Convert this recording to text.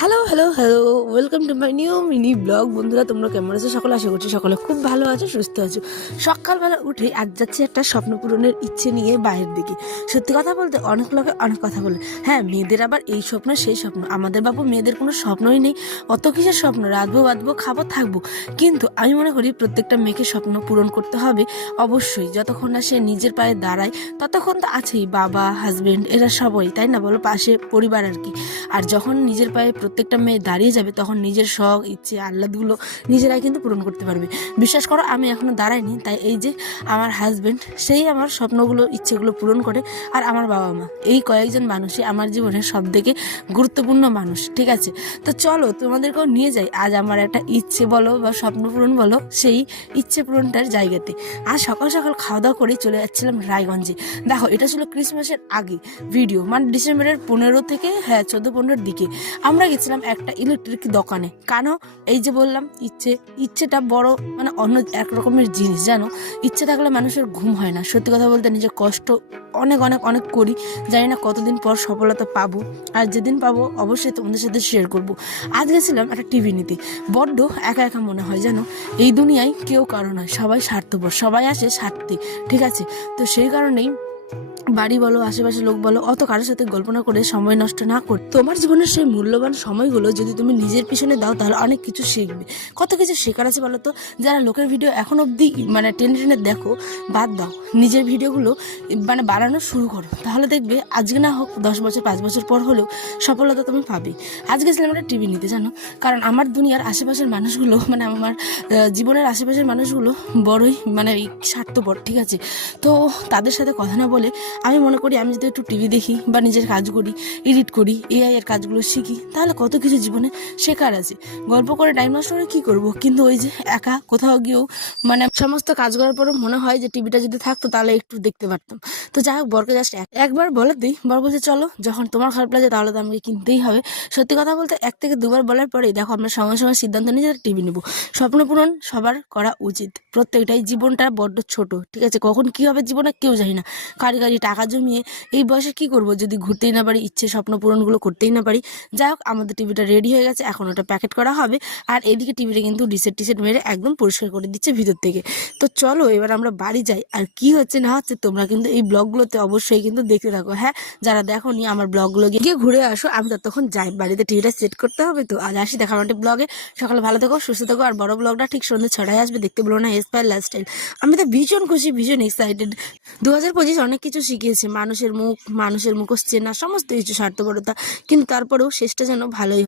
Hello hello hello, welcome to my new mini blog. বন্ধুরা, তোমরা কেমন আছো? সকলে আশা করছি সকলে খুব ভালো আছো, সুস্থ আছো। সকালবেলা উঠে আজ যাচ্ছি একটা স্বপ্ন পূরণের ইচ্ছে নিয়ে বাইরের দিকে। সত্যি কথা বলতে অনেক লোকে অনেক কথা বলে, হ্যাঁ মেয়েদের আবার এই স্বপ্ন সেই স্বপ্ন। আমাদের বাবু মেয়েদের কোনো স্বপ্নই নেই, অত কিসের স্বপ্ন, রাঁধবো বাঁধবো খাবো থাকবো। কিন্তু আমি মনে করি প্রত্যেকটা মেয়েকে স্বপ্ন পূরণ করতে হবে অবশ্যই। যতক্ষণ না সে নিজের পায়ে দাঁড়ায় ততক্ষণ তো আছেই বাবা, হাজবেন্ড, এরা সবাই, তাই না বলো, পাশে পরিবার আর কি। আর যখন নিজের পায়ে প্রত্যেকটা মেয়ে দাঁড়িয়ে যাবে তখন নিজের শখ, ইচ্ছে, আহ্লাদগুলো নিজেরাই কিন্তু পূরণ করতে পারবে। বিশ্বাস করো, আমি এখনো দাঁড়াইনি, তাই এই যে আমার হাজবেন্ড, সেই আমার স্বপ্নগুলো, ইচ্ছেগুলো পূরণ করে। আর আমার বাবা মা, এই কয়েকজন মানুষই আমার জীবনের সব থেকে গুরুত্বপূর্ণ মানুষ, ঠিক আছে? তো চলো তোমাদেরকেও নিয়ে যাই আজ আমার একটা ইচ্ছে বলো বা স্বপ্ন পূরণ বলো, সেই ইচ্ছে পূরণটার জায়গাতে। আজ সকাল সকাল খাওয়া দাওয়া করে চলে যাচ্ছিলাম রায়গঞ্জে। দেখো, এটা ছিল ক্রিসমাসের আগে ভিডিও, মানে ডিসেম্বরের 15 থেকে 14-15 দিকে আমরা গেছিলাম একটা ইলেকট্রিক দোকানে। কেন? এই যে বললাম ইচ্ছেটা বড়, মানে অন্য এক রকমের জিনিস, জানো। ইচ্ছে থাকলে মানুষের ঘুম হয় না। সত্যি কথা বলতে নিজের কষ্ট অনেক অনেক অনেক করি, জানি না কতদিন পর সফলতা পাবো। আর যেদিন পাবো অবশ্যই তোমাদের সাথে শেয়ার করব। আজ গেছিলাম একটা টিভি নিতে। বড্ড একা একা মনে হয়, জানো। এই দুনিয়ায় কেউ কারো নয়, সবাই স্বার্থপর, সবাই আসে স্বার্থে, ঠিক আছে? তো সেই কারণেই বাড়ি বলো, আশেপাশে লোক বলো, অত কারোর সাথে গল্প না করে, সময় নষ্ট না করে, তোমার জীবনের সেই মূল্যবান সময়গুলো যদি তুমি নিজের পিছনে দাও তাহলে অনেক কিছু শিখবে। কত কিছু শেখার আছে বলো তো। যারা লোকের ভিডিও এখন অবধি মানে টেনে টেনে দেখো, বাদ দাও, নিজের ভিডিওগুলো মানে বানানো শুরু করো, তাহলে দেখবে আজকে না হোক 10 বছর 5 বছর পর হলেও সফলতা তুমি পাবে। আজকে ছিলাম একটা টিভি নিতে, জানো। কারণ আমার দুনিয়ার আশেপাশের মানুষগুলো, মানে আমার জীবনের আশেপাশের মানুষগুলো বড়ই মানে স্বার্থপর, ঠিক আছে? তো তাদের সাথে কথা না বলে আমি মনে করি আমি যদি একটু টিভি দেখি বা নিজের কাজ করি, এডিট করি, এআই এর কাজগুলো শিখি, তাহলে কত কিছু জীবনে শেখার আছে। গল্প করে টাইম নষ্ট করে কী করবো? কিন্তু ওই যে একা কোথাও গিয়েও মানে সমস্ত কাজ করার পরও মনে হয় যে টিভিটা যদি থাকতো তাহলে একটু দেখতে পারতাম। তো যাই হোক, বরকে জাস্ট একবার বলে দিই, বর বলছে চলো, যখন তোমার খারাপ লাগে তাহলে তো আমাকে কিনতেই হবে। সত্যি কথা বলতে 1 থেকে 2বার বলার পরেই দেখো আমরা সঙ্গে সঙ্গে সিদ্ধান্ত নিয়ে টিভি নেবো। স্বপ্ন পূরণ সবার করা উচিত, প্রত্যেকটাই। জীবনটা বড্ড ছোট, ঠিক আছে? কখন কি হবে জীবনে কেউ জানি না। কারি কারি টাকা জমিয়ে এই বয়সে কি করব যদি ঘুরতেই না পারি, ইচ্ছে স্বপ্ন পূরণগুলো করতেই না পারি। যাই হোক, আমাদের টিভিটা রেডি হয়ে গেছে, এখন ওটা প্যাকেট করা হবে। আর এদিকে টিভিটা কিন্তু টিসেট মেরে একদম পরিষ্কার করে দিচ্ছে ভিতর থেকে। তো চলো এবার আমরা বাড়ি যাই। আর কি হচ্ছে না হচ্ছে তোমরা কিন্তু এই ব্লগগুলোতে অবশ্যই কিন্তু দেখতে থাকো। হ্যাঁ, যারা দেখো নি আমার ব্লগগুলো গিয়ে ঘুরে আসো। আমি ততক্ষণ যাই, বাড়িতে টিভিটা সেট করতে হবে। তো আজ আসি, দেখা আমার ব্লগে। সকালে ভালো থেকো, সুস্থ থেকো। আর বড় ব্লগটা ঠিক সন্ধ্যে 6টায় আসবে, দেখতে বলো না, এসপায়ার লাইফস্টাইল। আমি তো ভীষণ খুশি, ভীষণ এক্সাইটেড। 2025 অনেক কিছু শিখিয়েছে, মানুষের মুখ, মানুষের মুখোশ চেনা, সমস্ত কিছু, স্বার্থপরতা, কিন্তু তারপরেও শেষটা যেন ভালোই